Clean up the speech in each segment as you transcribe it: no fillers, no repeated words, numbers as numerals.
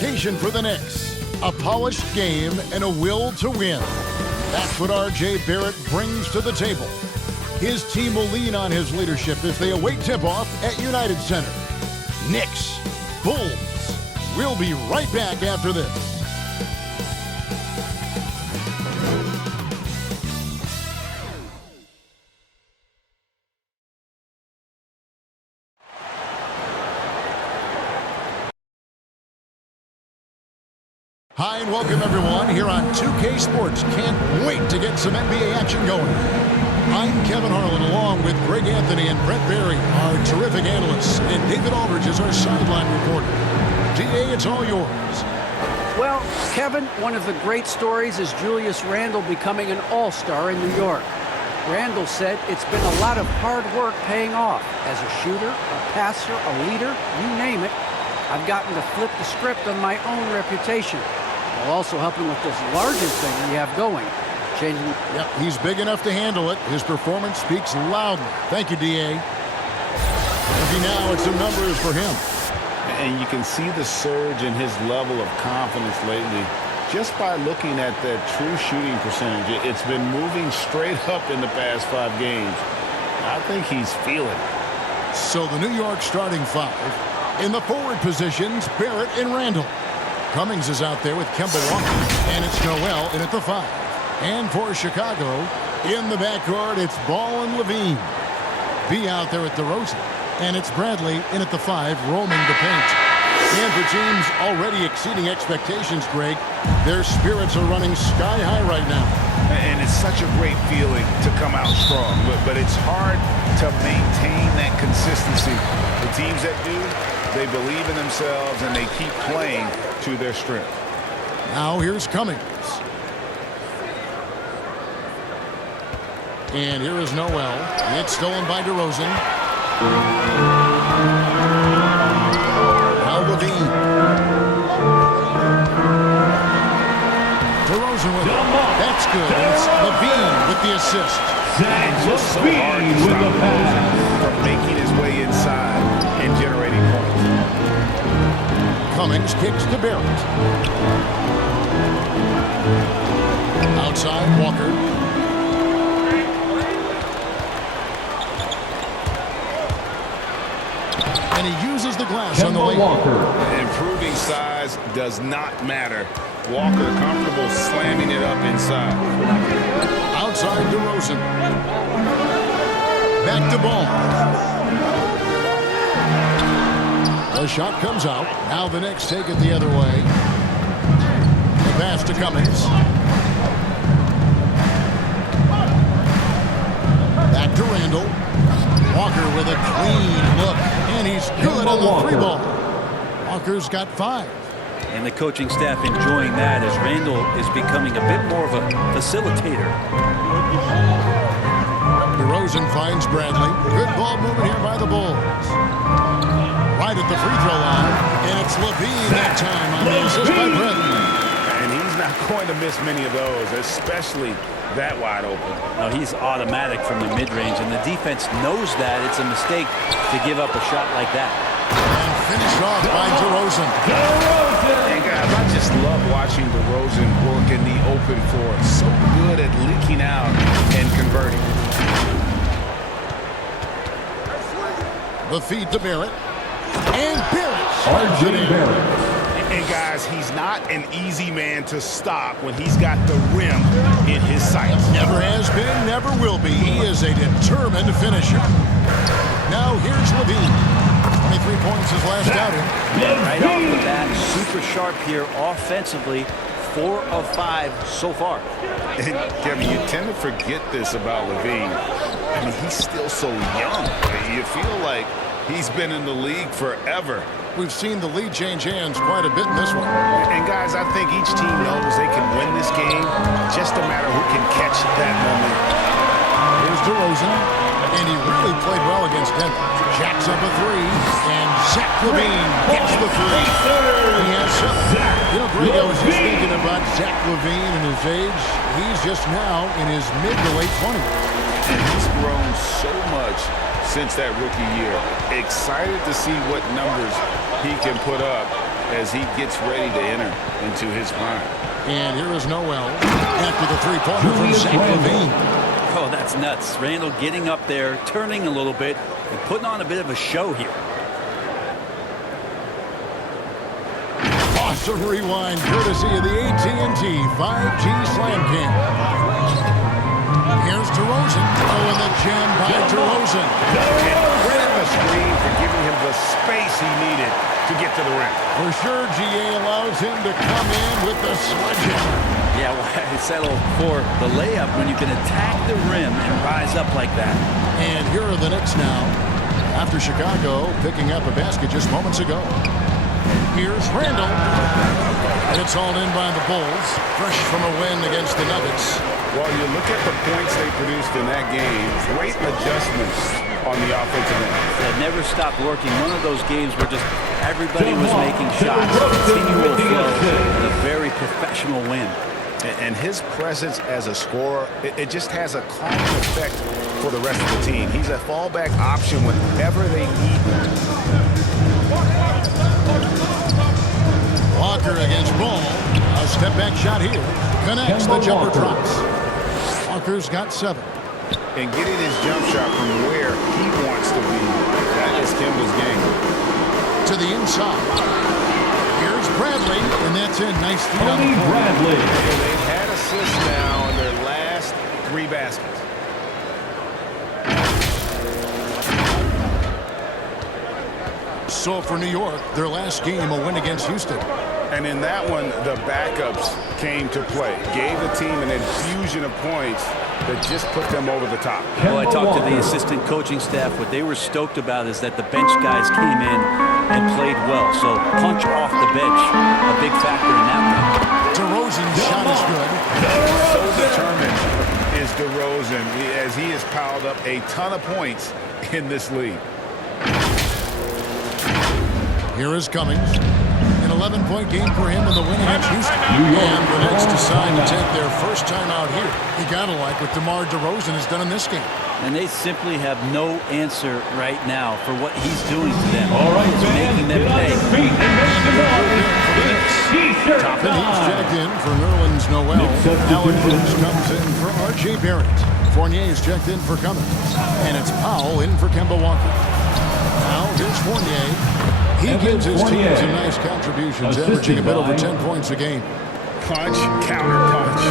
dedication for the Knicks, a polished game, and a will to win. That's what R.J. Barrett brings to the table. His team will lean on his leadership as they await tip-off at United Center. Knicks, Bulls. We'll be right back after this. Hi and welcome everyone here on 2K Sports. Can't wait to get some NBA action going. I'm Kevin Harlan along with Greg Anthony and Brett Barry, our terrific analysts, and David Aldridge is our sideline reporter. DA, it's all yours. Well, Kevin, one of the great stories is Julius Randle becoming an all-star in New York. Randle said it's been a lot of hard work paying off. As a shooter, a passer, a leader, you name it, I've gotten to flip the script on my own reputation, while also helping with this largest thing we have going. Changing. Yep, he's big enough to handle it. His performance speaks loudly. Thank you, D.A. Looking now at some numbers for him. And you can see the surge in his level of confidence lately just by looking at that true shooting percentage. It's been moving straight up in the past 5 games. I think he's feeling it. So the New York starting 5. In the forward positions, Barrett and Randle. Cummings is out there with Kemba Walker, and it's Noel in at the 5. And for Chicago, in the backcourt, it's Ball and Levine. B out there at DeRozan, and it's Bradley in at the 5, roaming the paint. And for teams already exceeding expectations, Greg, their spirits are running sky high right now. And it's such a great feeling to come out strong, but it's hard to maintain that consistency. The teams that do, they believe in themselves and they keep playing to their strength. Now here's Cummings. And here is Noel. It's stolen by DeRozan. Now Levine. DeRozan with it. That's good. It's Levine with the assist. And just so hard to stop DeRozan from making his way inside and generating points. Cummings kicks to Barrett. Outside, Walker. And he uses the glass on the way. Improving size does not matter. Walker comfortable slamming it up inside. Outside DeRozan. Back to Ball. The shot comes out. Now the Knicks take it the other way. The pass to Cummings. Back to Randle. Walker with a clean look. And he's good on the 3 ball. Walker's got 5. And the coaching staff enjoying that as Randle is becoming a bit more of a facilitator. DeRozan finds Bradley. Good ball movement here by the Bulls. Right at the free throw line. And it's Levine that time on the assist by Bradley. And he's not going to miss many of those, especially that wide open. Now he's automatic from the mid-range, and the defense knows that it's a mistake to give up a shot like that. And finished off by DeRozan. And guys, I just love watching DeRozan work in the open floor. So good at leaking out and converting. The feed to Barrett. And Barrett. R.J. Barrett. And guys, he's not an easy man to stop when he's got the rim in his sights. Never has been, never will be. He is a determined finisher. Now here's Levine. 23 points his last outing. Right off the bat, super sharp here offensively. 4 of 5 so far. And Kevin, you tend to forget this about Levine. I mean, he's still so young. You feel like he's been in the league forever. We've seen the lead change hands quite a bit in this one. And guys, I think each team knows they can win this game, just no matter who can catch that moment. Here's DeRozan, and he really played well against Denver. Jacks up a 3, and Zach LaVine gets the 3. He has 7. You know, Greg, I was just thinking about Zach LaVine and his age. He's just now in his mid to late 20s. And he's grown so much since that rookie year. Excited to see what numbers he can put up as he gets ready to enter into his prime. And here is Noel after the three-pointer from Zach LaVine. Oh, that's nuts. Randall getting up there, turning a little bit, and putting on a bit of a show here. Awesome rewind courtesy of the AT&T 5G Slam Cam. Here's DeRozan. Oh, and the jam by DeRozan. And credit the screen for giving him the space he needed to get to the rim. For sure, GA allows him to come in with the sledgehammer. Yeah, well, I settled for the layup when you can attack the rim and rise up like that. And here are the Knicks now, after Chicago picking up a basket just moments ago. Here's Randall. It's all in by the Bulls, fresh from a win against the Nuggets. While you look at the points they produced in that game, great adjustments on the offensive end. That never stopped working. One of those games where just everybody was making shots, continual flow, and a very professional win. And his presence as a scorer, it just has a calming effect for the rest of the team. He's a fallback option whenever they need him. Walker against Ball. A step-back shot here. Connects. The jumper drops. Walker's got 7. And getting his jump shot from where he wants to be, that is Kemba's game. To the inside. Here's Bradley, and that's it. Nice feed on the floor. Bradley. They've had assists now in their last 3 baskets. So for New York, their last game, a win against Houston. And in that one, the backups came to play. Gave the team an infusion of points that just put them over the top. Well, I talked to the assistant coaching staff. What they were stoked about is that the bench guys came in and played well. So punch off the bench, a big factor in that one. DeRozan's shot is good. So determined is DeRozan as he has piled up a ton of points in this league. Here is Cummings. An 11-point game for him in the win against Houston. And the Knicks decide to take their first time out here. You gotta like what DeMar DeRozan has done in this game. And they simply have no answer right now for what he's doing to them. All right, He's making them pay. Toppin, he's checked in for Nerlens Noel. Alec Burks comes in for R.J. Barrett. Fournier's checked in for Cummings. And it's Powell in for Kemba Walker. Now here's Fournier. He gives his team some nice contributions, averaging a bit over 10 points a game. Punch, counter punch.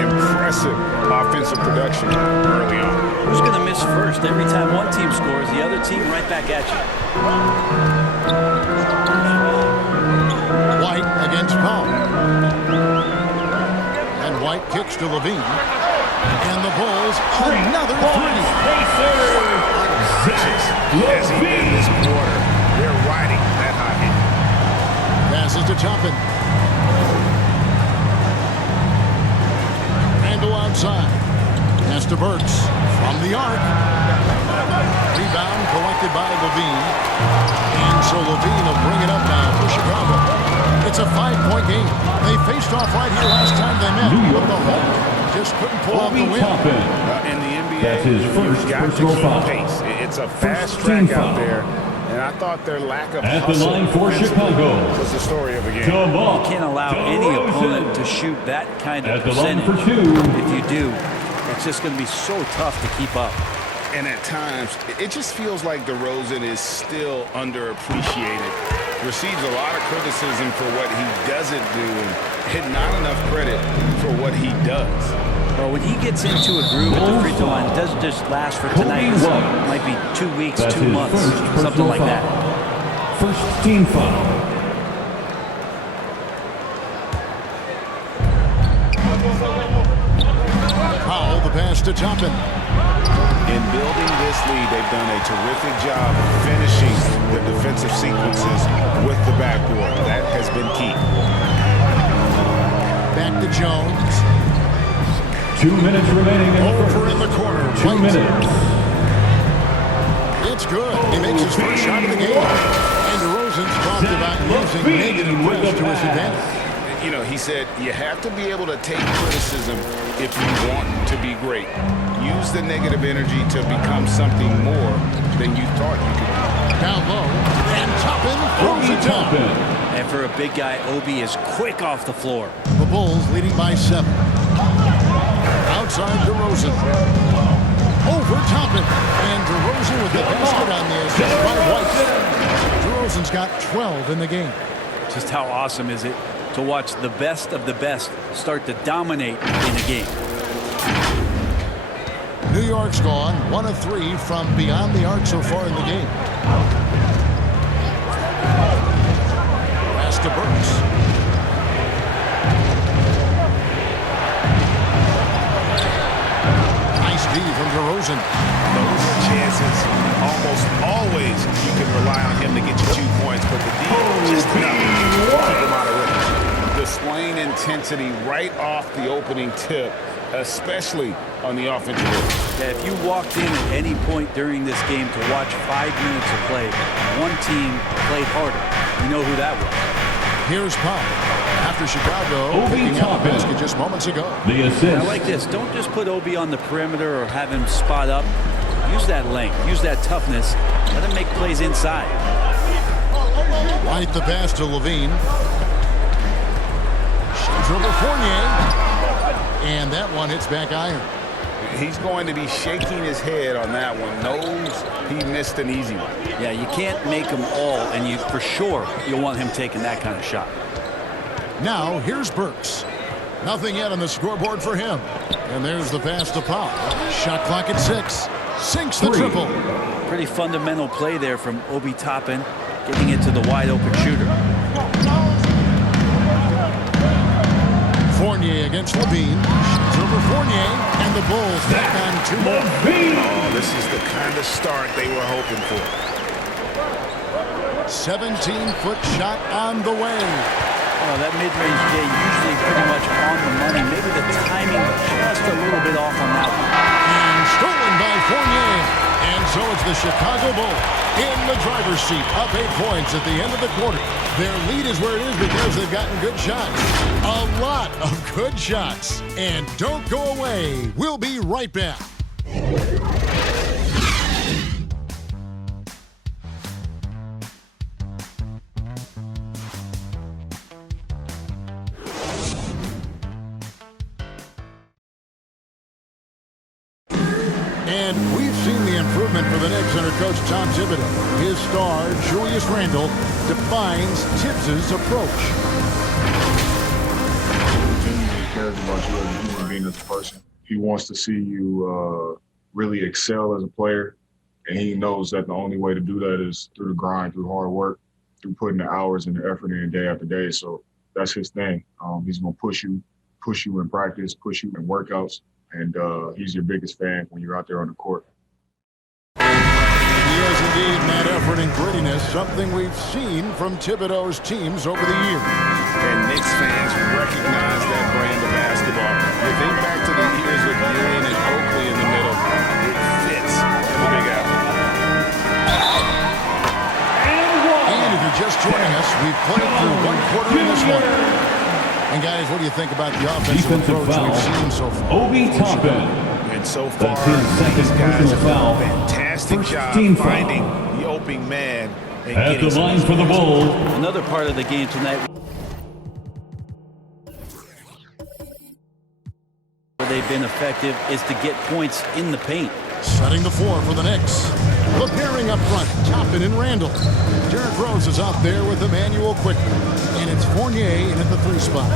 Impressive offensive production early on. Who's going to miss first? Every time one team scores, the other team right back at you. White against Powell. And White kicks to LaVine. And the Bulls, another 3. As he did this quarter, they're riding that hot hit. Passes to Toppin. Randall outside. Pass to Burks from the arc. Rebound collected by LaVine. And so LaVine will bring it up now for Chicago. It's a 5-point game. They faced off right here last time they met. But the Hawks just couldn't pull out the win. In the NBA, That's his first you've got to personal keep foul. pace. It's a fast First track team out foul. there. And I thought their lack of At the hustle line for offensively Chicago. was the story of the game. DeMar You can't allow any DeRozan. opponent to shoot that kind of At the line percentage. for 2. If you do, it's just going to be so tough to keep up. And at times, it just feels like DeRozan is still underappreciated. Receives a lot of criticism for what he doesn't do and not enough credit for what he does. Well, when he gets into a groove at the free throw line, it doesn't just last for tonight. It might be 2 weeks, That's 2 his months, first something personal like that. foul. First team foul. Powell, the pass to Toppin. In building this lead, they've done a terrific job of finishing the defensive sequences with the backboard. That has been key. Back to Jones. 2 minutes remaining in the Over first. in the corner. 2 minutes. It's good. He makes his first shot of the game. And DeRozan's talked about using negative press to his advantage. You know, he said you have to be able to take criticism if you want to be great. Use the negative energy to become something more than you thought you could be. Down low. And Toppin throws it down. And for a big guy, Obi is quick off the floor. The Bulls leading by 7. Outside DeRozan. Over Toppin. And DeRozan with the basket on the assist by White. DeRozan's got 12 in the game. Just how awesome is it to watch the best of the best start to dominate in a game. New York's gone 1 of 3 from beyond the arc so far in the game. Pass to Burks. Nice D from DeRozan. Those chances, almost always you can rely on him to get you 2 points, but the D just enough to keep him out of rhythm. Displaying intensity right off the opening tip, especially on the offensive end. Yeah, if you walked in at any point during this game to watch 5 minutes of play, one team played harder. You know who that was. Here's Pop. After Chicago Obi picking out the Toppin. basket just moments ago. The assist. I like this. Don't just put Obi on the perimeter or have him spot up. Use that length. Use that toughness. Let him make plays inside. White the pass to Levine. Shades over Fournier. And that one hits back iron. He's going to be shaking his head on that one. Knows he missed an easy one. Yeah, you can't make them all, and you for sure you'll want him taking that kind of shot. Now here's Burks. Nothing yet on the scoreboard for him. And there's the pass to Pop. Shot clock at 6. Sinks the triple. Pretty fundamental play there from Obi Toppin, getting it to the wide open shooter. Fournier against Levine. Shoots over Fournier. And the Bulls back on 2 more. Oh, this is the kind of start they were hoping for. 17-foot shot on the way. Oh, that mid-range J usually pretty much on the money. Maybe the timing just a little bit off on that one. And stolen by Fournier. And so it's the Chicago Bulls in the driver's seat, up 8 points at the end of the quarter. Their lead is where it is because they've gotten good shots. A lot of good shots. And don't go away. We'll be right back. And we've seen the improvement for the Knicks under Coach Tom Thibodeau. His star, Julius Randle, defines Tibbs' approach. Genuinely cares about you as a human being, as a person. He wants to see you really excel as a player, and he knows that the only way to do that is through the grind, through hard work, through putting the hours and the effort in day after day. So that's his thing. He's going to push you in practice, push you in workouts. And he's your biggest fan when you're out there on the court. He is indeed that effort and grittiness, something we've seen from Thibodeau's teams over the years. And Knicks fans recognize that brand of basketball. You think back to the years with Ewing and Oakley in the middle. It fits in the Big Apple. And if you're just joining us, we've played through 1 quarter in this one. And guys, what do you think about the offensive Defensive approach foul. we've seen so far? Obi Toppin. And so far, That's his second these guys personal have done foul. a fantastic First job team foul. finding the opening man and At getting the some line for the Bulls. Another part of the game tonight where they've been effective is to get points in the paint. Setting the floor for the Knicks. The pairing up front, Toppin and Randle. Derrick Rose is out there with Emmanuel quickly. And it's Fournier in at the 3 spot.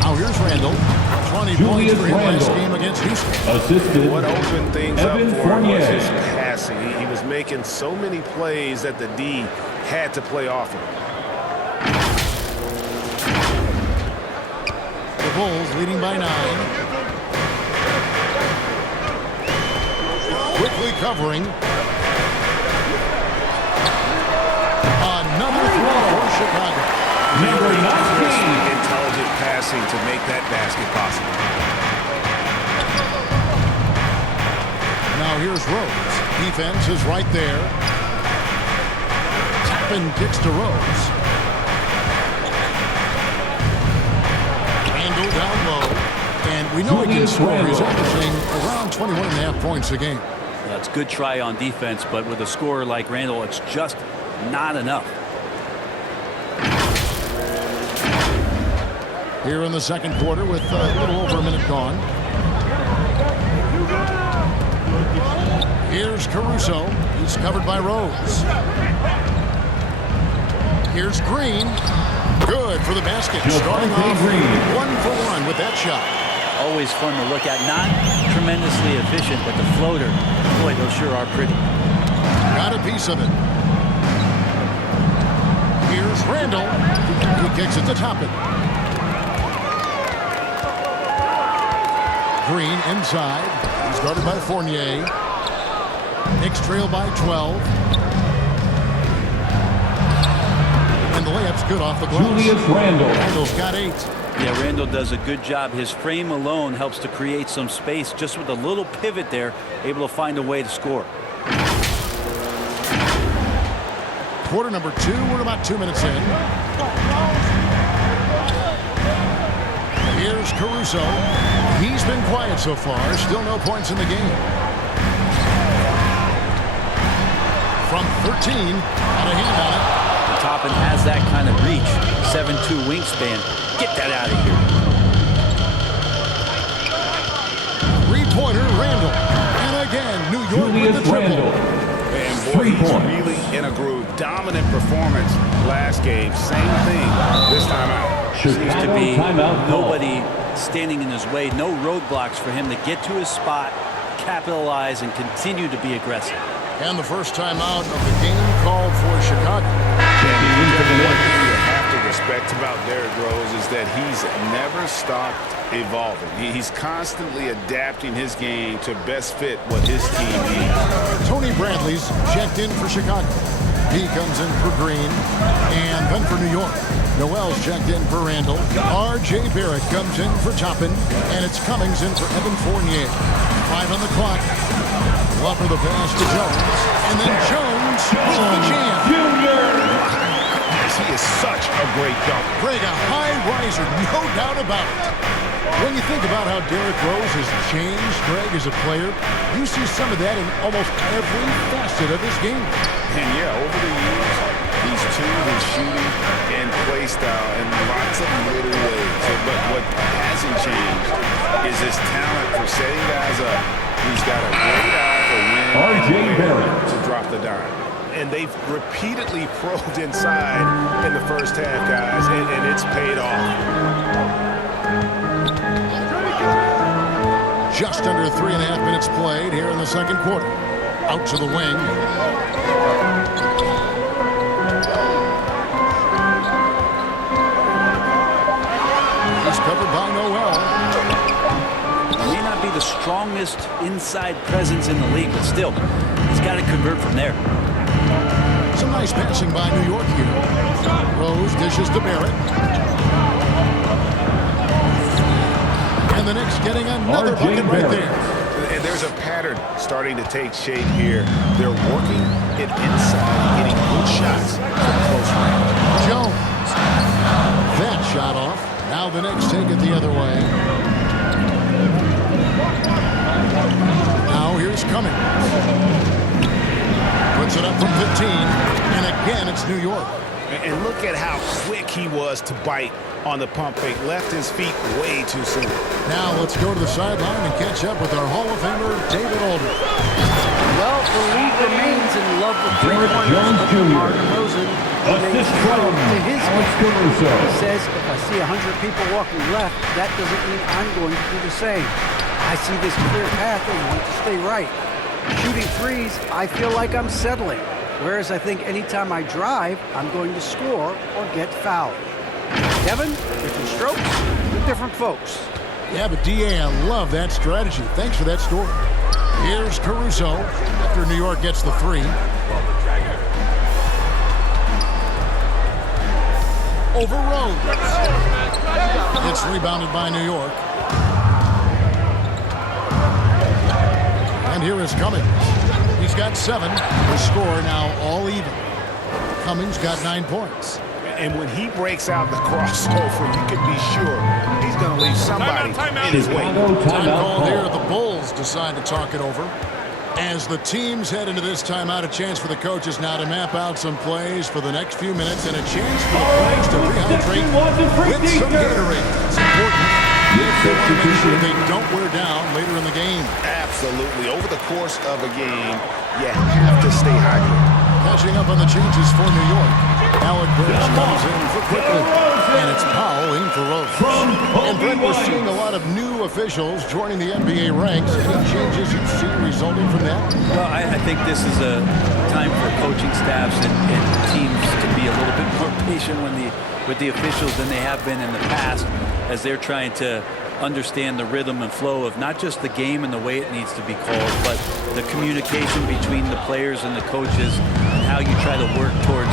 Now here's Randle. 20 points Julius for him last Randle. game against Houston. Assisted. What opened things Evan up for him Fournier. was his passing. He was making so many plays that the D had to play off him. The Bulls leading by 9. Quickly covering. Another throw for Chicago. Number 19. Intelligent passing to make that basket possible. Now here's Rose. Defense is right there. Toppin kicks to Rose. Randle down low. And we know he can Julius score. He's Randle. averaging around 21.5 points a game. That's a good try on defense, but with a scorer like Randle, it's just not enough. here in the second quarter with a little over a minute gone. Here's Caruso. He's covered by Rose. Here's Green. Good for the basket. Starting off 1-for-1 with that shot. Always fun to look at. Not tremendously efficient, but the floater, boy, those sure are pretty. Got a piece of it. Here's Randall. He kicks it to Toppin. Green inside. He's guarded by Fournier. Knicks trail by 12. And the layup's good off the glass. Julius Randle. Randall's got 8. Yeah, Randall does a good job. His frame alone helps to create some space. Just with a little pivot there, able to find a way to score. Quarter number 2. We're about 2 minutes in. Here's Caruso. He's been quiet so far. Still no points in the game. From 13. Got a hand on it. Toppin has that kind of reach. 7'2" wingspan. Get that out of here. Three-pointer, Randall. And again, New York with the triple. And boy, he's really in a groove. Dominant performance last game. Same thing this time out. Seems to be nobody standing in his way. No roadblocks for him to get to his spot, capitalize, and continue to be aggressive. And the first time out of the game called for Chicago. One thing you have to respect about Derrick Rose is that he's never stopped evolving. He's constantly adapting his game to best fit what his team needs. Tony Bradley's checked in for Chicago. He comes in for Green and then for New York. Noel's checked in for Randall. R.J. Barrett comes in for Toppin, and it's Cummings in for Evan Fournier. 5 on the clock. Lover the pass to Jones, and then Jones with the jam. He is such a great dunk. Greg, a high riser, no doubt about it. When you think about how Derrick Rose has changed, Greg, as a player, you see some of that in almost every facet of his game. And yeah, over the years, he's tuned his shooting and play style in lots of little ways. But what hasn't changed is his talent for setting guys up. He's got a great eye for when R.J. Barrett to drop the dime. And they've repeatedly probed inside in the first half, guys, and it's paid off. Just under 3.5 minutes played here in the second quarter. Out to the wing. He's covered by Noel. May not be the strongest inside presence in the league, but still, he's got to convert from there. Some nice passing by New York here. Rose dishes to Barrett. And the Knicks getting another bucket right there. And there's a pattern starting to take shape here. They're working it inside, getting good shots from close range. Jones. That shot off. Now the Knicks take it the other way. Now here's Cummings. Puts it up from 15. And again, it's New York. And look at how quick he was to bite on the pump fake. Left his feet way too soon. Now let's go to the sideline and catch up with our Hall of Famer, David Aldridge. Well, the league remains in love with three-pointers. DeMar DeRozan remains true to his game. He says, if I see 100 people walking left, that doesn't mean I'm going to do the same. I see this clear path and want to stay right. Shooting threes, I feel like I'm settling. Whereas I think anytime I drive, I'm going to score or get fouled. Kevin, different strokes for different folks. Yeah, but D.A., I love that strategy. Thanks for that story. Here's Caruso after New York gets the 3. Over Rose. It's rebounded by New York. And here is Cummings. He's got 7. The score now all even. Cummings got 9 points. And when he breaks out the crossover, you can be sure he's going to leave somebody in his way. Time called here. The Bulls decide to talk it over. As the teams head into this timeout, a chance for the coaches now to map out some plays for the next few minutes and a chance for the players to rehydrate with some Gatorade. It's important if they want to make sure they don't wear down later in the game. Absolutely. Over the course of a game, you have to stay hydrated. Catching up on the changes for New York. Alec Burks comes in for quickly. And it's Powell in for Rose. And Brett, we're seeing a lot of new officials joining the NBA ranks. Any changes you see resulting from that? Well, I think this is a time for coaching staffs and teams to be a little bit more patient with the officials than they have been in the past, as they're trying to understand the rhythm and flow of not just the game and the way it needs to be called, but the communication between the players and the coaches, and how you try to work towards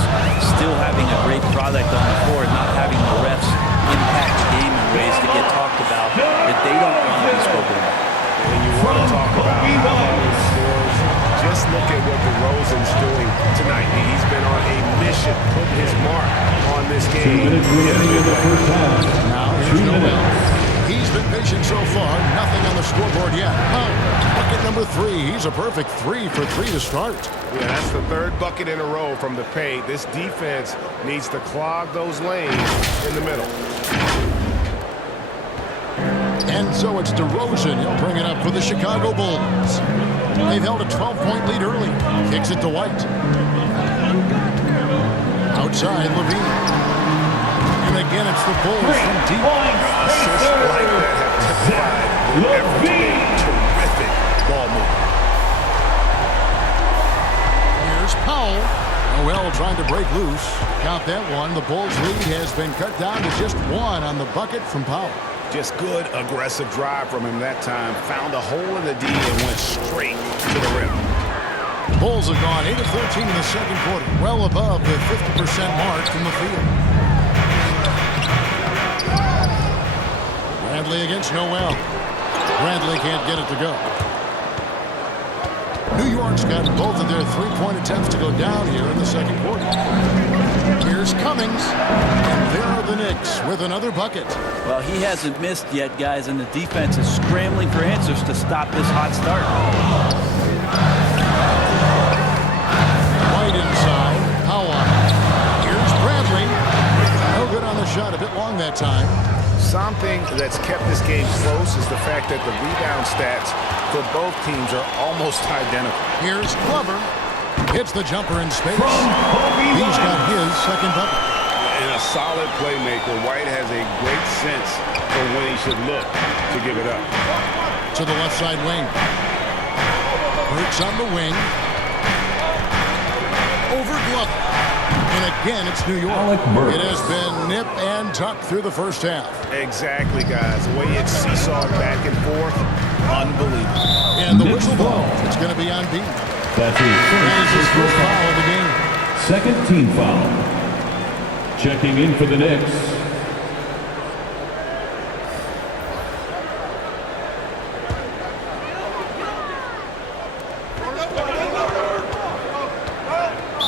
still having a great product on the floor, not having the refs impact the game in ways that get talked about that they don't want to be spoken about. When you want to talk about high-volume scores, just look at what DeRozan's doing tonight. He's been on a mission, put his mark on this game. 2 minutes remaining in the first half. Now here's Noel. He's been patient so far. Nothing on the scoreboard yet. Oh, bucket number 3. He's a perfect 3 for 3 to start. Yeah, that's the third bucket in a row from the paint. This defense needs to clog those lanes in the middle. And so it's DeRozan. He'll bring it up for the Chicago Bulls. They've held a 12-point lead early. Kicks it to White. Outside, Levine. And again, it's the Bulls from deep. Assists like that have typified the effort to be terrific ball movement. Here's Powell. Noel trying to break loose. Count that one. The Bulls' lead has been cut down to just 1 on the bucket from Powell. Just good, aggressive drive from him that time. Found a hole in the D and went straight to the rim. The Bulls have gone 8 of 13 in the second quarter, well above the 50% mark from the field. Bradley against Noel. Bradley can't get it to go. New York's got both of their three-point attempts to go down here in the second quarter. Here's Cummings, and there are the Knicks with another bucket. Well, he hasn't missed yet, guys, and the defense is scrambling for answers to stop this hot start. White inside, Powell. Here's Bradley. No good on the shot, a bit long that time. Something that's kept this game close is the fact that the rebound stats for both teams are almost identical. Here's Glover. Hits the jumper in space. He's got his second bucket. And a solid playmaker, White has a great sense for when he should look to give it up. To the left side wing. Burks on the wing. Over Glover. And again, it's New York. It has been nip and tuck through the first half. Exactly, guys. The way it's seesawed back and forth, unbelievable. And the whistle blows. It's going to be on Bean. That's his first foul of the game. Second team foul. Checking in for the Knicks.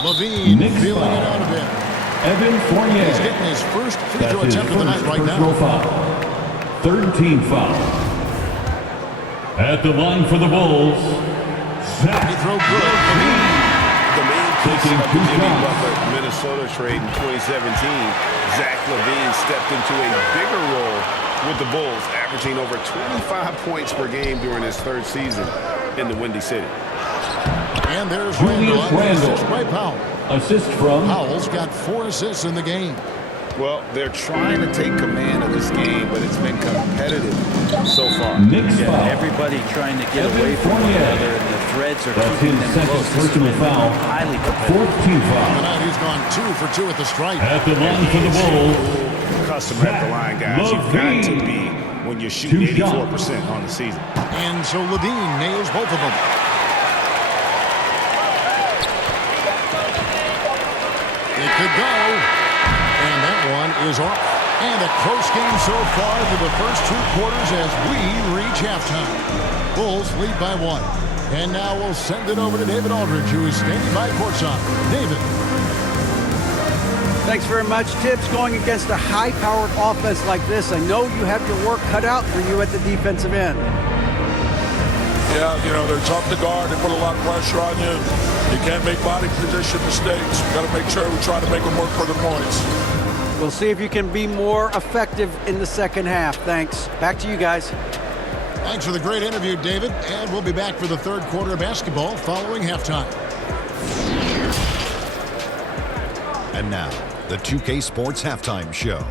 Levine feeling it out a bit. Evan Fournier. He's getting his first free throw attempt of the night right now. Foul. Third team foul. At the line for the Bulls, Zach. He throw good. The main piece Taking of the 2 Jimmy shots. Butler Minnesota trade in 2017, Zach LaVine stepped into a bigger role with the Bulls, averaging over 25 points per game during his third season in the Windy City. And there's Julius Randle. Randle. Assist by Powell. Assist from Powell's got 4 assists in the game. Well, they're trying to take command of this game, but it's been competitive so far. Knicks Yeah, foul. everybody trying to get Evan away from one Fournier. another, and the threads are That's keeping his them second close. This has personal been foul. highly competitive. Fourth team foul. Tonight he's gone 2 for 2 at the stripe. At the line for the Bulls, Customer at the line, guys. You've got to be when you're shooting 84% on the season. And so Levine nails both of them. It could go. And that one is off. And a close game so far through the first 2 quarters as we reach halftime. Bulls lead by 1. And now we'll send it over to David Aldridge, who is standing by courtside. David. Thanks very much, Tibbs. Going against a high-powered offense like this, I know you have your work cut out for you at the defensive end. Yeah, you know, they're tough to guard. They put a lot of pressure on you. You can't make body position mistakes. Got to make sure we try to make them work for the points. We'll see if you can be more effective in the second half. Thanks. Back to you guys. Thanks for the great interview, David. And we'll be back for the third quarter of basketball following halftime. And now, the 2K Sports Halftime Show.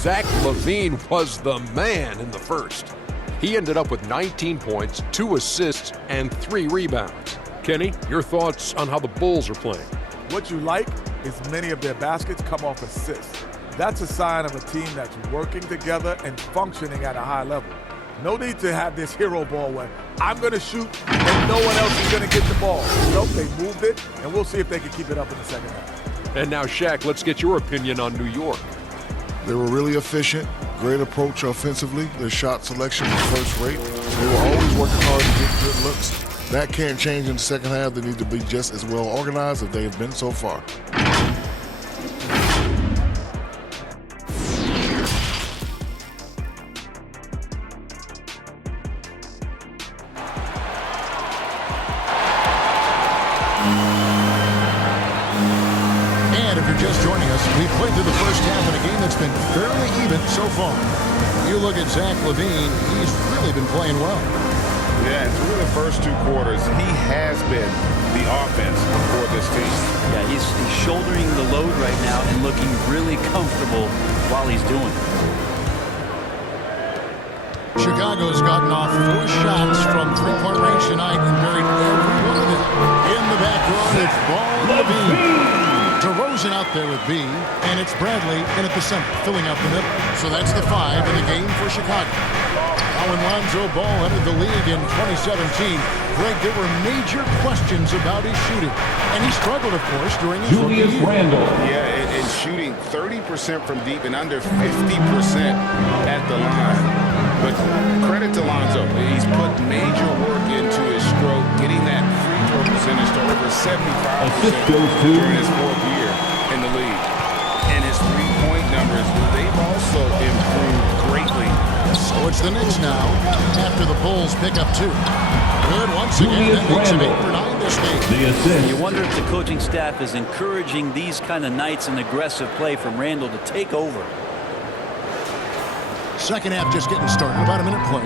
Zach LaVine was the man in the first. He ended up with 19 points, 2 assists, and 3 rebounds. Kenny, your thoughts on how the Bulls are playing? What you like is many of their baskets come off assists. That's a sign of a team that's working together and functioning at a high level. No need to have this hero ball where I'm going to shoot and no one else is going to get the ball. Nope, they moved it, and we'll see if they can keep it up in the second half. And now, Shaq, let's get your opinion on New York. They were really efficient, great approach offensively. Their shot selection was first rate. They were always working hard to get good looks. That can't change in the second half. They need to be just as well organized as they have been so far. Just joining us, we played through the first half in a game that's been fairly even so far. You look at Zach LaVine, he's really been playing well. Yeah, and through the first 2 quarters, he has been the offense for this team. Yeah, he's shouldering the load right now and looking really comfortable while he's doing it. Chicago's gotten off 4 shots from three-point range tonight and buried every one of them. In the back row, it's Ball LaVine. DeRozan out there with B, and it's Bradley in at the center, filling out the middle. So that's the 5 in the game for Chicago. Now when Lonzo Ball entered the league in 2017, Greg, there were major questions about his shooting. And he struggled, of course, during his rookie year. Yeah, and shooting 30% from deep and under 50% at the line. But credit to Lonzo. He's put major work into his stroke, getting that free throw percentage to over 75% during his 4th year in the league. And his three-point numbers, they've also improved greatly. So it's the Knicks now, after the Bulls pick up 2. Good once again, that makes him 8 for 9 this game. You wonder if the coaching staff is encouraging these kind of nights and aggressive play from Randall to take over. Second half just getting started, about a minute played.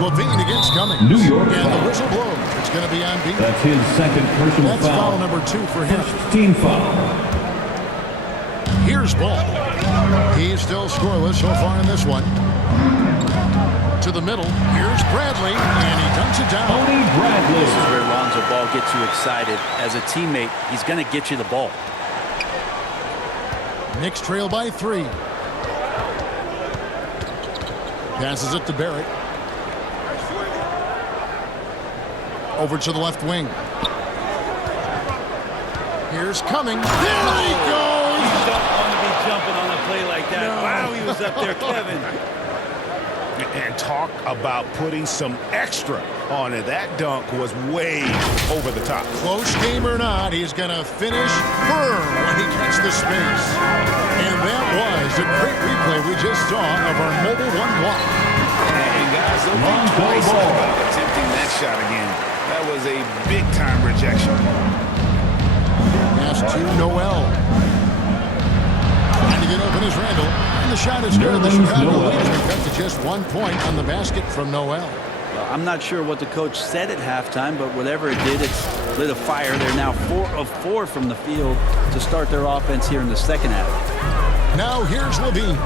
LaVine against Cummings. New York and foul. the whistle blows. It's going to be on beat. That's his second personal That's foul. foul number 2 for him. Team foul. Here's Ball. He's still scoreless so far in this one. To the middle. Here's Bradley, and he dunks it down. Tony Bradley. This is where Lonzo Ball gets you excited. As a teammate, he's going to get you the ball. Knicks trail by 3. Passes it to Barrett. Over to the left wing. Here's Cummings. There he goes! You don't want to be jumping on a play like that. No. Wow, he was up there, Kevin. And talk about putting some extra on it. That dunk was way over the top. Close game or not, he's going to finish firm when he gets the space. And that was a great replay we just saw of our mobile 1 block. And guys, don't think twice about attempting that shot again. That was a big-time rejection. Pass to Noel. Trying to get open is Randall. And the shot is good. The Chicago lead has been cut to just 1 point on the basket from Noel. Well, I'm not sure what the coach said at halftime, but whatever it did, it's lit a fire. They're now 4 of 4 from the field to start their offense here in the second half. Now here's LaVine.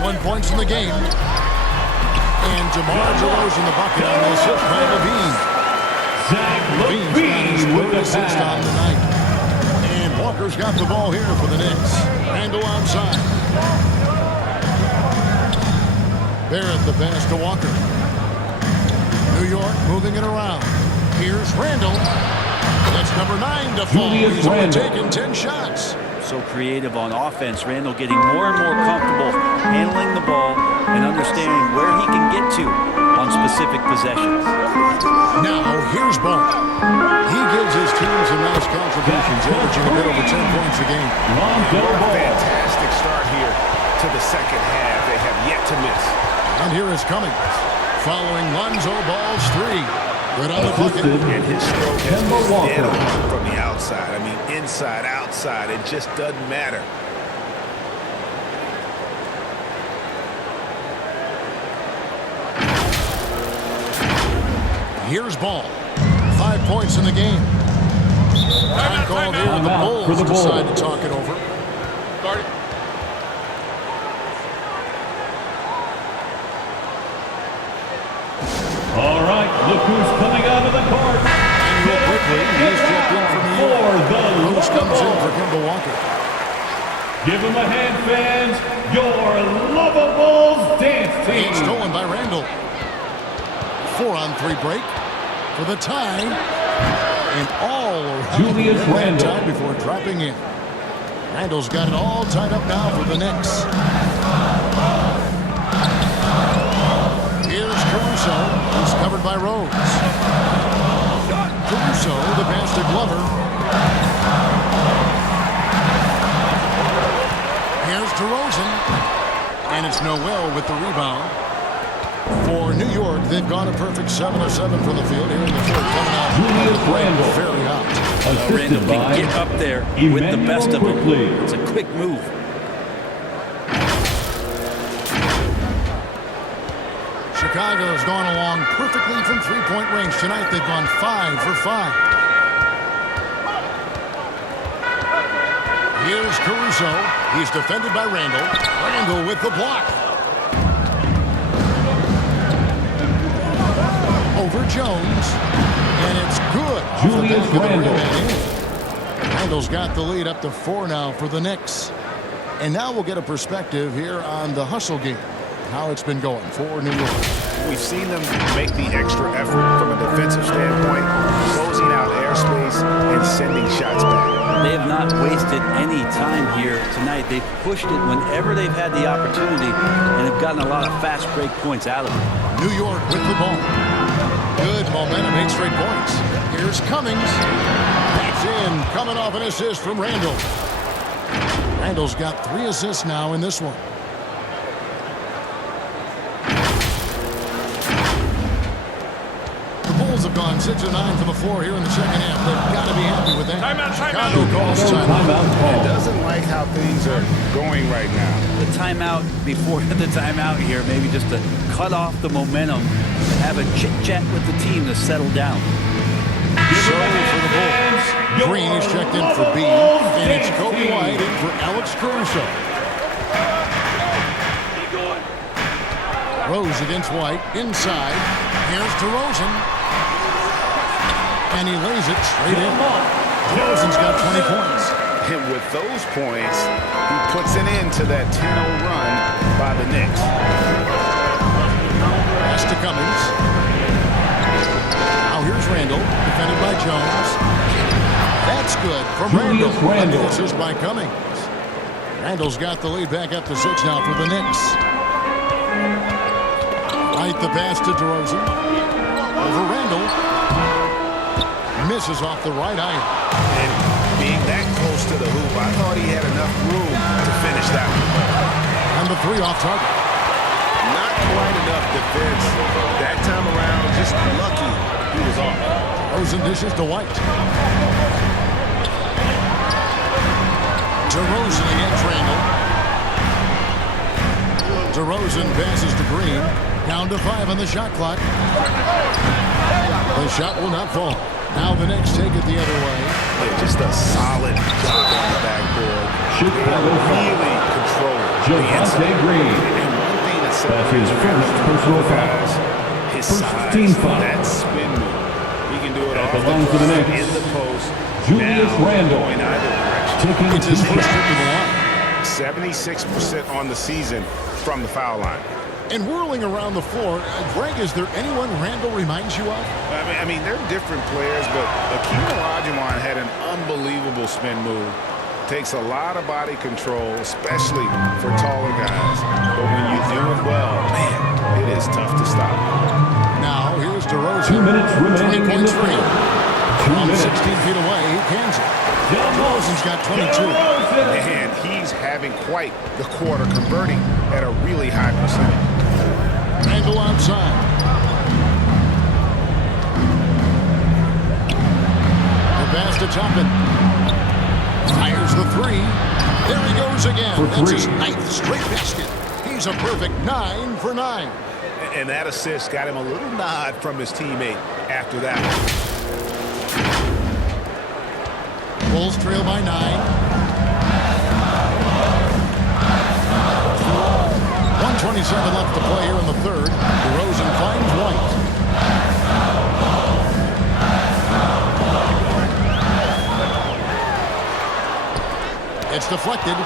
21 points in the game. And DeMar DeRozan the bucket on this hit by LaVine. Zach LaVine with the assist on the night. And Walker's got the ball here for the Knicks. Randall outside. Barrett the pass to Walker. New York moving it around. Here's Randall. That's number 9 to fall. He's only taken 10 shots. so creative on offense. Randall getting more and more comfortable handling the ball and understanding where he can get to on specific possessions. Now, here's Ball. He gives his team some nice contributions, averaging a bit over 10 points a game. What a fantastic start here to the second half. They have yet to miss. And here is Cummings. Following Lonzo Ball's three. Good on the bucket. And his stroke has been dead on from the outside. I mean, inside, outside. It just doesn't matter. Here's Ball. 5 points in the game. Time called here, and the Bulls decide to talk it over. All right, look who's coming out of the court. And real quickly, he's checked in for New York. Bruce comes in for Kemba Walker. Give him a hand, fans. Your Lovables dance team. It's stolen by Randall. 4-on-3 break for the tie. And all around Julius Randle time before dropping in. Randall's got it all tied up now for the Knicks. Here's Caruso. He's covered by Rose. Caruso, the pass to Glover. Here's DeRozan. And it's Noel with the rebound. For New York, they've gone a perfect 7 of 7 from the field here in the third. Coming out Julius Randle. very hot. Randall can get up there with the best of them. It's a quick move. Chicago's gone along perfectly from three-point range. Tonight they've gone 5 for 5. Here's Caruso. He's defended by Randall. Randall with the block. Over Jones. And it's good. Julius Randle. Randall's got the lead up to 4 now for the Knicks. And now we'll get a perspective here on the hustle game. How it's been going for New York. We've seen them make the extra effort from a defensive standpoint, closing out airspace and sending shots back. They have not wasted any time here tonight. They've pushed it whenever they've had the opportunity and have gotten a lot of fast break points out of it. New York with the ball. Good momentum, 8 straight points. Here's Cummings. That's in, coming off an assist from Randall. Randall's got 3 assists now in this one. Have gone 6 of 9 from the floor here in the second half. They've got to be happy with that. Chicago calls timeout. It doesn't like how things are going right now. The timeout before the timeout here, maybe just to cut off the momentum and have a chit-chat with the team to settle down. So for the Bulls, Green is checked in for B, and it's Kobe White in for Alex Caruso. Rose against White, inside. Here's DeRozan. And he lays it straight in. DeRozan's got 20 points. And with those points, he puts an end to that 10-0 run by the Knicks. Pass to Cummings. Now here's Randall, defended by Jones. That's good from Randall. Randall assist by Cummings. Randall's got the lead back up to 6 now for the Knicks. Right the pass to DeRozan. Over Randall. Misses off the right eye. And being that close to the hoop, I thought he had enough room to finish that one. And the 3 off target. Not quite enough defense. That time around, just lucky he was off. DeRozan dishes to White. DeRozan against Randall. DeRozan passes to Green. Down to 5 on the shot clock. The shot will not fall. Now the Knicks take it the other way. Just a solid job on the backboard. Really control Javante Green. And one thing that That's his first personal foul. His First size, team foul. that spin move. He can do it That off belongs to the Knicks. in the post. Julius now, Randle. going either direction. Taking It's his first trip to the line. 76% on the season from the foul line. And whirling around the floor, Greg, is there anyone Randall reminds you of? I mean, they're different players, but Akeem Olajuwon had an unbelievable spin move. Takes a lot of body control, especially for taller guys. But when you do it well, man, it is tough to stop. Now, here's DeRozan. 2 minutes remaining 20 in points the for him. From 2 16 minutes. feet away, he cans it. DeRozan's got 22. And he's having quite the quarter, converting at a really high percentage. Randle outside. The pass to Toppin. Fires the three. There he goes again. That's his 9th straight basket. He's a perfect 9 for 9. And that assist got him a little nod from his teammate after that. Bulls trail by 9. 1:27 left to play here in the third. DeRozan finds White. It's deflected.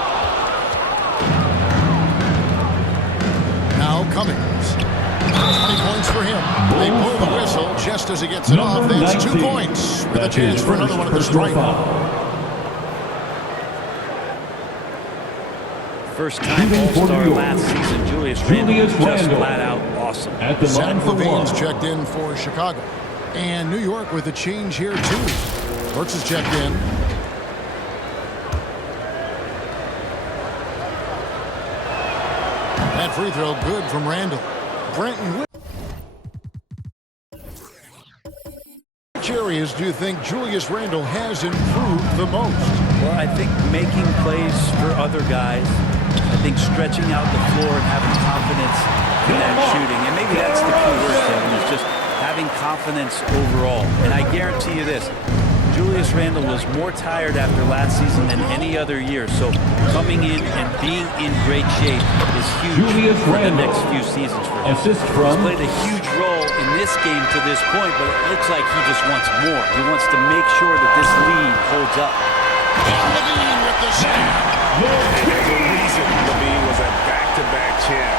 Now Cummings. 20 points for him. They blow the whistle just as he gets it off. That's 2 points with a chance for another one at the stripe. First time All-Star last season, Julius Randle was just flat out awesome. Zach LaVine's checked in for Chicago. And New York with a change here too. Burks is checked in. That free throw good from Randle. Brenton, which areas do you think Julius Randle has improved the most? Well, I think making plays for other guys. I think stretching out the floor and having confidence in that shooting. And maybe that's the key word, Kevin, is just having confidence overall. And I guarantee you this, Julius Randle was more tired after last season than any other year. So coming in and being in great shape is huge for the next few seasons for him. He's played a huge role in this game to this point, but it looks like he just wants more. He wants to make sure that this lead holds up. And LaVine with the slam. There's a reason LaVine was a back-to-back champ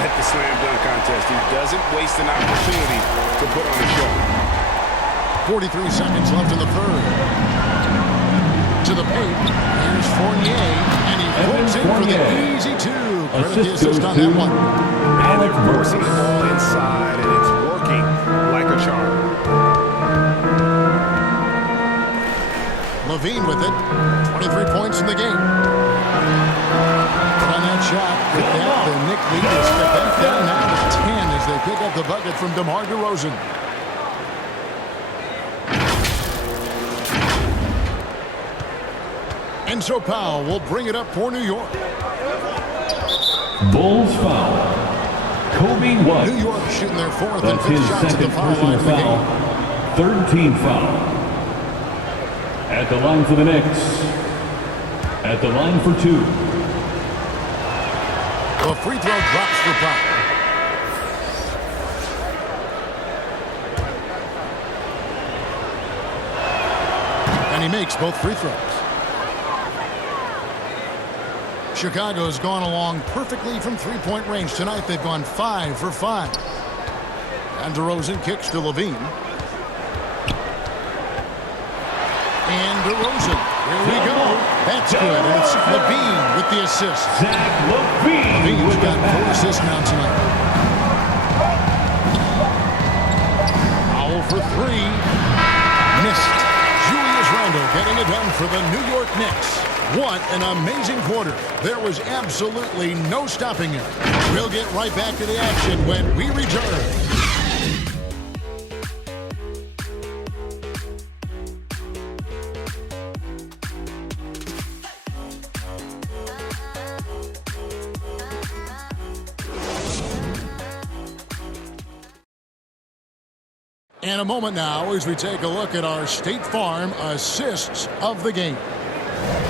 at the slam dunk contest. He doesn't waste an opportunity to put on a show. 43 seconds left in the third. To the paint. Here's Fournier. And he floats in for the easy two. Credit the assist on that one. And they're forcing the ball inside, and it's working like a charm. LaVine with it. 23 points in the game. But on that shot, with that, the Knicks lead is back down now to 10 as they pick up the bucket from DeMar DeRozan. And so Powell will bring it up for New York. Bulls foul. Kobe White. New York shooting their fourth and That's fifth his shots at the second foul line personal of the foul. game. Third team foul. At the line for the Knicks. At the line for 2. The free throw drops for Powell. And he makes both free throws. Chicago's gone along perfectly from three-point range. Tonight they've gone 5 for 5. And DeRozan kicks to LaVine. And DeRozan. Here we go. That's good. And it's LaVine with the assist. Zach LaVine. LaVine's got 4 assists now tonight. Powell for 3. Missed. Julius Randle getting it done for the New York Knicks. What an amazing quarter. There was absolutely no stopping him. We'll get right back to the action when we return. In a moment now as we take a look at our State Farm assists of the game.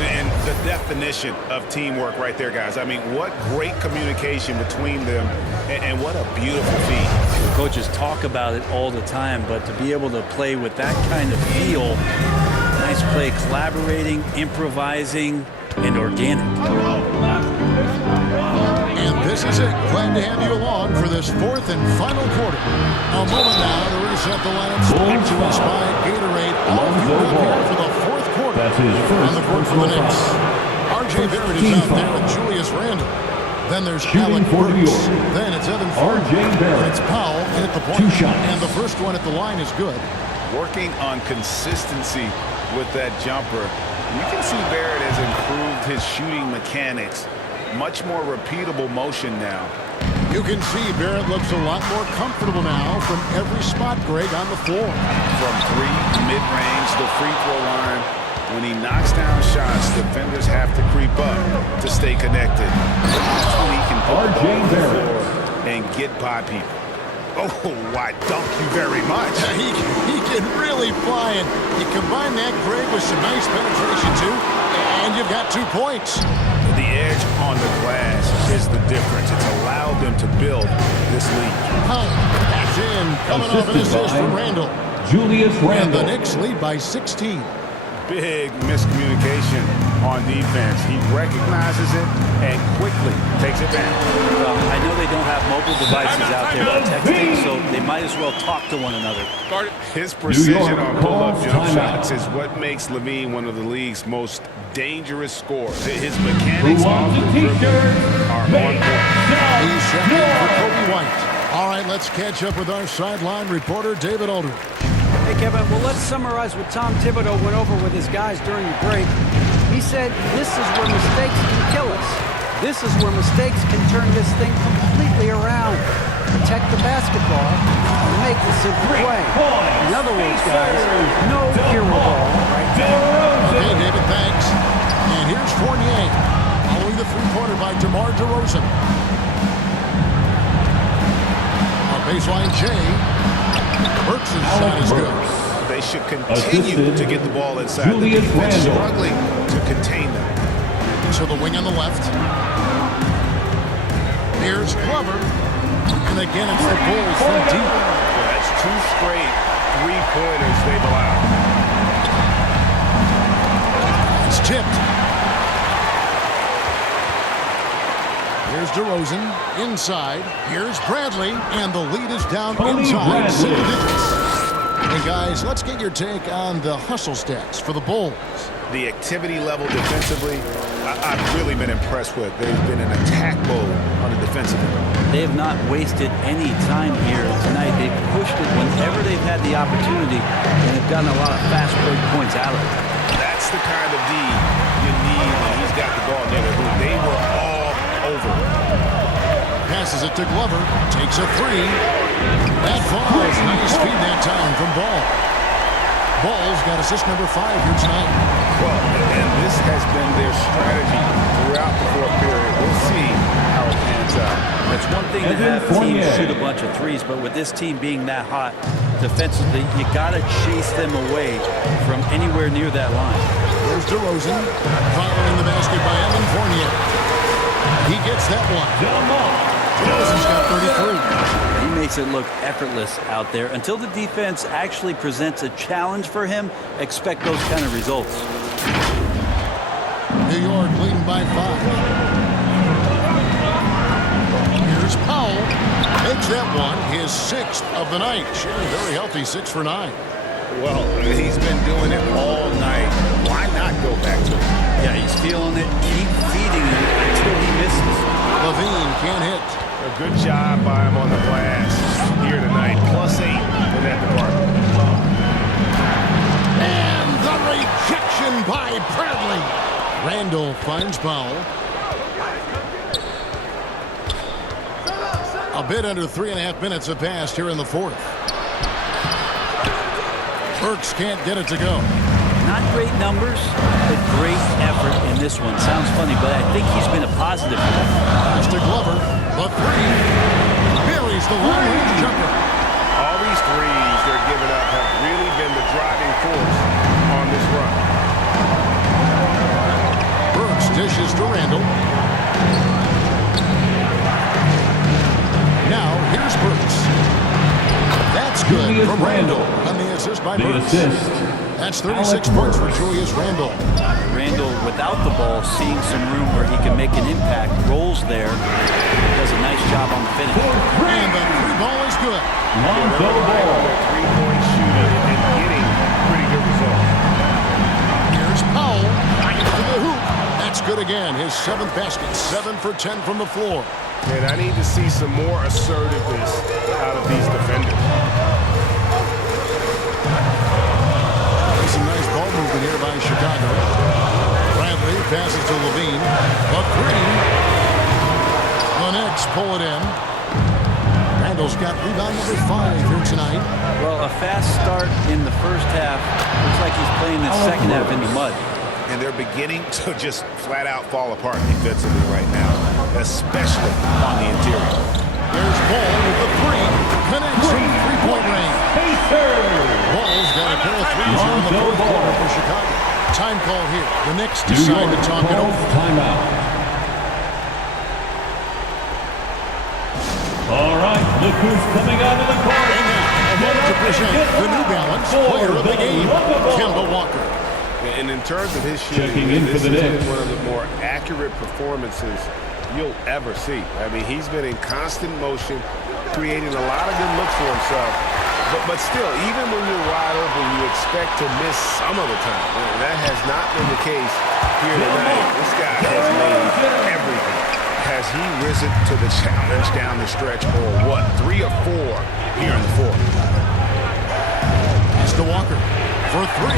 And the definition of teamwork right there, guys. I mean, what great communication between them, and what a beautiful feat. The coaches talk about it all the time, but to be able to play with that kind of feel, nice play, collaborating, improvising, and organic. And this is it. Glad to have you along for this fourth and final quarter. A moment now to reset the lineups. Brought to us by Gatorade. All fueled up here for the fourth quarter. That's his first on the court for the personal Knicks. foul. R.J. Barrett is out there with Julius Randle. Then there's Alec Burks. Then it's Evan Fournier. R.J. Barrett. It's Powell in at the point. 2 shots. And the first one at the line is good. Working on consistency with that jumper. You can see Barrett has improved his shooting mechanics. Much more repeatable motion now. You can see Barrett looks a lot more comfortable now from every spot, Greg, on the floor. From 3, mid-range, the free throw line. When he knocks down shots, defenders have to creep up to stay connected. That's when he can put the ball on the floor and get by people. Oh, why, thank you very much. He can really fly, and you combine that, Greg, with some nice penetration, too, and you've got 2 points. The edge on the glass is the difference. It's allowed them to build this lead. That's in. Coming off an assist from Randle. Julius And Randle. the Knicks lead by 16. Big miscommunication on defense. He recognizes it and quickly takes it down. Well, I know they don't have mobile devices out there for texting, so they might as well talk to one another. His precision York on pull-up calls jump timeout. shots is what makes Levine one of the league's most dangerous scorers. His Who mechanics off wants the a dribble t-shirt? are on point. He's checking in for Kobe White. All right, let's catch up with our sideline reporter, David Aldridge. Hey, Kevin, well, let's summarize what Tom Thibodeau went over with his guys during the break. He said, this is where mistakes can kill us. This is where mistakes can turn this thing completely around. Protect the basketball and make the simple play. In other words, guys, no hero ball. Okay, David, thanks. And here's Fournier. Following the three-pointer by DeMar DeRozan. On baseline, Jay. Burks' shot is good. They should continue to get the ball inside. Julius The defense Randle. struggling to contain them. So the wing on the left. Here's Glover. And again, it's the Bulls from deep. Well, that's 2 straight three-pointers they've allowed. It's tipped. Here's DeRozan inside. Here's Bradley, and the lead is down inside single digits. Hey guys, let's get your take on the hustle stats for the Bulls. The activity level defensively, I've really been impressed with. They've been in attack mode on the defensive end. They have not wasted any time here tonight. They've pushed it whenever they've had the opportunity, and they've gotten a lot of fast break points out of it. That's the kind of D you need when he's got the ball near the hoop. They were all over. Passes it to Glover. Takes a three. That falls. Nice feed that time from Ball. Ball's got assist number 5 here tonight. Well, and this has been their strategy throughout the fourth period. We'll see how it pans out. It's one thing to have teams shoot a bunch of threes, but with this team being that hot defensively, you got to chase them away from anywhere near that line. There's DeRozan. Following the basket by Evan Fournier. He gets that one. DeRozan's got 33. He makes it look effortless out there. Until the defense actually presents a challenge for him, expect those kind of results. New York leading by 5. Here's Powell. Makes that one his 6th of the night. Shooting very healthy, 6 for 9. Well, he's been doing it all night. Why not go back to it? Yeah, he's feeling it. Keep feeding him until he misses. Levine can't hit. A good job by him on the glass here tonight. +8 in that department. And the rejection by Bradley. Randle finds Powell. A bit under 3.5 minutes have passed here in the fourth. Burks can't get it to go. Not great numbers, but great effort in this one. Sounds funny, but I think he's been a positive for them. Pass to Glover. The three. Buries the long-range jumper. All these threes they're giving up have really been the driving force on this run. Burks dishes to Randle. Now, here's Burks. That's good from Randle. And the assist by Burks. That's 36 points for Julius Randle. Randle, without the ball, seeing some room where he can make an impact, rolls there, does a nice job on the finish. And the three ball is good. Lonzo Ball. Three-point shooting and getting pretty good results. Here's Powell. Right to the hoop. That's good again. His 7th basket, 7 for 10 from the floor. And I need to see some more assertiveness out of these defenders. Some nice ball movement here by Chicago. Bradley passes to Levine. A three. The Knicks pull it in. Randall's got rebound number 5 here tonight. Well, a fast start in the first half. Looks like he's playing the second half in the mud. And they're beginning to just flat out fall apart defensively right now, especially on the interior. There's Ball with the three. Connects from three-point range. Ball's got a pair of threes here in the fourth quarter for Chicago. Time call here. The Knicks decide to talk it over. Timeout. All right, look who's coming out of the court. And now, about to present the New Balance player of the game, Kemba Walker. And in terms of his shooting, this has been one of the more accurate performances you'll ever see. I mean, he's been in constant motion, creating a lot of good looks for himself. But still, even when you're wide open, you expect to miss some of the time. And that has not been the case here tonight. This guy has made everything. Has he risen to the challenge down the stretch, or what? 3 or 4 here in the fourth. It's to Walker for 3.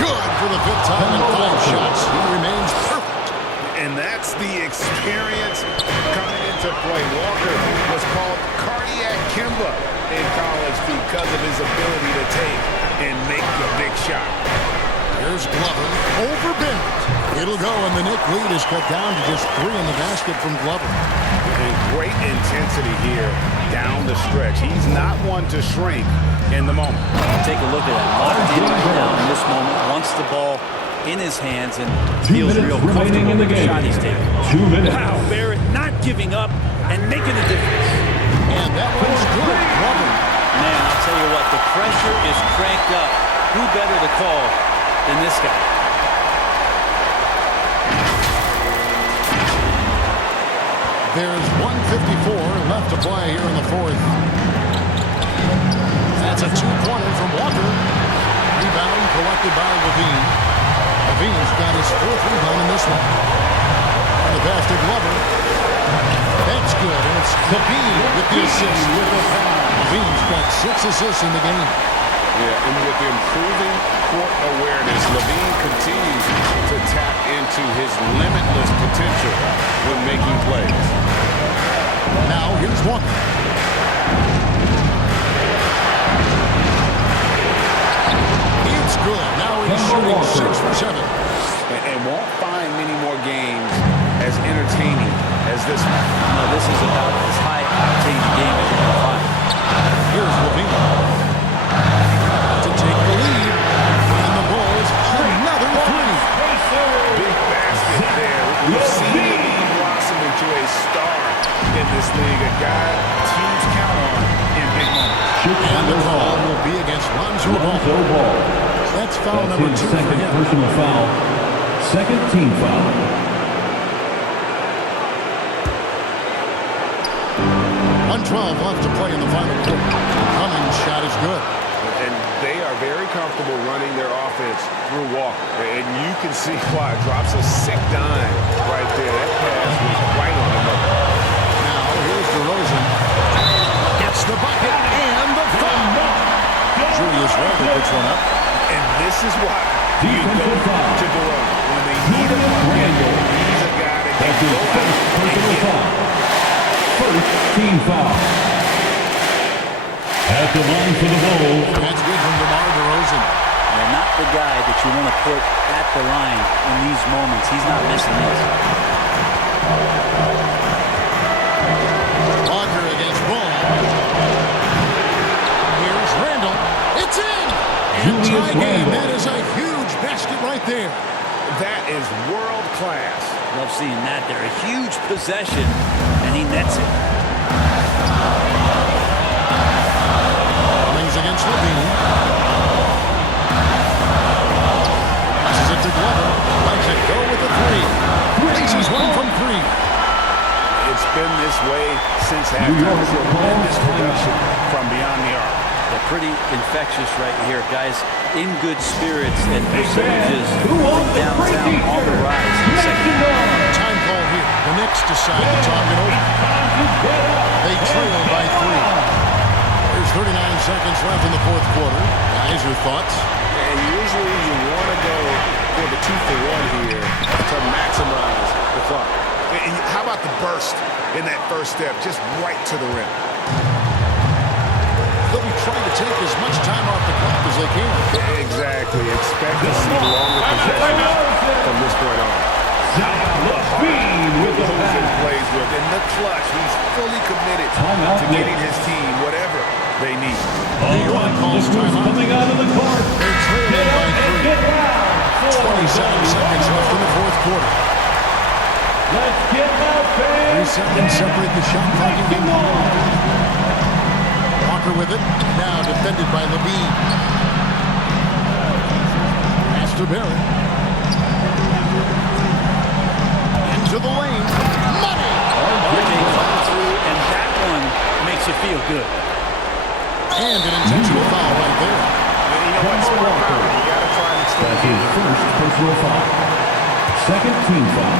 Good for the 5th time in 5 shots. He remains perfect. And that's the experience coming into play. Walker was called Cardiac Kemba in college because of his ability to take and make the big shot. Here's Glover over Bennett. It'll go, and the Knick lead is cut down to just 3 in the basket from Glover. And great intensity here down the stretch. He's not one to shrink in the moment. Take a look at that. Locked in right now in this moment. Wants the ball in his hands and feels real comfortable in the shot he's taking. 2 minutes. Wow, Barrett not giving up and making a difference. And that one's good. Glover. Man, I'll tell you what, the pressure is cranked up. Who better to call than this guy? There's 1:54 left to play here in the fourth. That's a 2-pointer from Walker. Rebound collected by Levine. Levine's got his 4th rebound in this one. And the pass to Glover. That's good, and it's Levine with the assist. Levine's got 6 assists in the game. Yeah, and with improving court awareness, Levine continues to tap into his limitless potential when making plays. Now, here's Walker. It's good. Now he's shooting 6 for 7. And won't find many more games as entertaining as this one. No, this is about as high-octane game as you can find. Here's Levine to take the lead, and the Bulls another 3. Big basket there. We've seen Levine blossom into a star in this league, a guy teams count on in big moments. And the call will be against Lonzo Ball. That's foul number 2 for second him. personal foul. Second team foul. 1:12 left to play in the final quarter. Cummings' shot is good. And they are very comfortable running their offense through Walker. And you can see why. Drops a sick dime right there. That pass was right on the money. Now here's DeRozan. Gets the bucket and the foul. Julius Randle picks one up. And this is why you go to DeRozan. When they need a bucket, he's a guy that can go out and get it. First team foul. At the line for the Bulls. That's good from DeMar DeRozan. And not the guy that you want to put at the line in these moments. He's not missing this. Walker against Ball. Here's Randle. It's in. And tie game. That is a huge basket right there. That is world class. Love seeing that there. A huge possession, and he nets it. Cummings against Levine. Passes it to Glover. Lets it go with a 3. Reaches one from 3. It's been this way since halftime. Tremendous production from beyond the arc. They're pretty infectious right here. Guys in good spirits and percentages from downtown on the rise. decide to talk it over. They trail by 3. There's 39 seconds left in the fourth quarter. Guys, your thoughts? And usually you want to go for the 2-for-1 here to maximize the clock. And how about the burst in that first step, just right to the rim? They'll be trying to take as much time off the clock as they can. Exactly. Expect to see longer possessions from this point on. He plays with in the clutch. He's fully committed to getting his team whatever they need. New York calls timeout. Coming out of the court. They trail by 3. 27 seconds left in the fourth quarter. Let's get out, fans. 3 seconds separate the shot clock and game. Walker with it. Now defended by Levine. Pass to Barrett. Into the lane. Money! RJ comes through, and that one makes you feel good. And an intentional foul right there. And you know what? Smart foul. You got to try and extend. That's his first personal foul. Second team foul.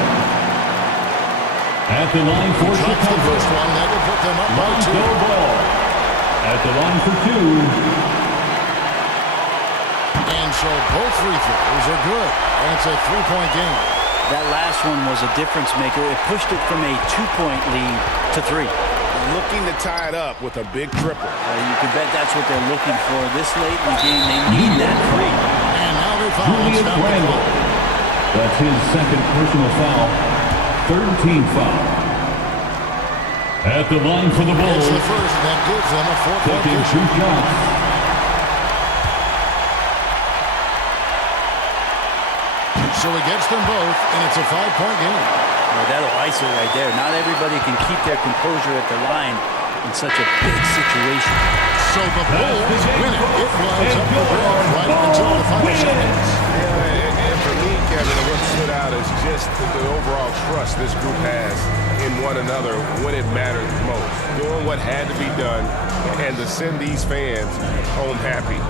At the line for Drops the Chicago. first one. That will put them up by 2. Lonzo Ball. At the line for 2. And so both free throws are good. That's a 3-point game. That last one was a difference maker. It pushed it from a 2-point lead to 3. Looking to tie it up with a big triple. You can bet that's what they're looking for this late in the game. They need that 3. And now they foul. Julius Randle. That's his second personal foul. Third team foul. At the line for the Bulls. It's the first. That gives them a 4-point Taking cushion. 2 shots. So he gets them both, and it's a 5-point game. Well, that'll ice it right there. Not everybody can keep their composure at the line in such a big situation. So the Bulls win it. It was up for grabs right until the final seconds. And for me, Kevin, what stood out is just the overall trust this group has in one another when it mattered most. Doing what had to be done and to send these fans home happy.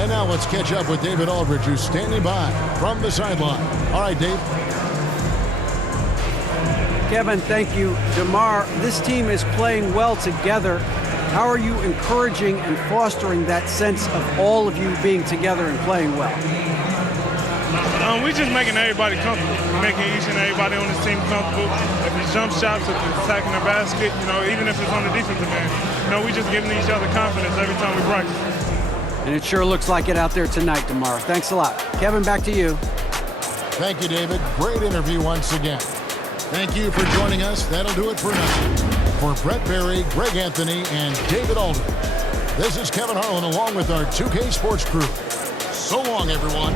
And now let's catch up with David Aldridge, who's standing by from the sideline. All right, Dave. Kevin, thank you. DeMar, this team is playing well together. How are you encouraging and fostering that sense of all of you being together and playing well? We're just making everybody comfortable, making each and everybody on this team comfortable. If it's jump shots, if it's attacking the basket, even if it's on the defensive end, we're just giving each other confidence every time we practice. And it sure looks like it out there tonight, DeMar. Thanks a lot. Kevin, back to you. Thank you, David. Great interview once again. Thank you for joining us. That'll do it for now. For Brett Berry, Greg Anthony, and David Aldridge, this is Kevin Harlan along with our 2K Sports crew. So long, everyone.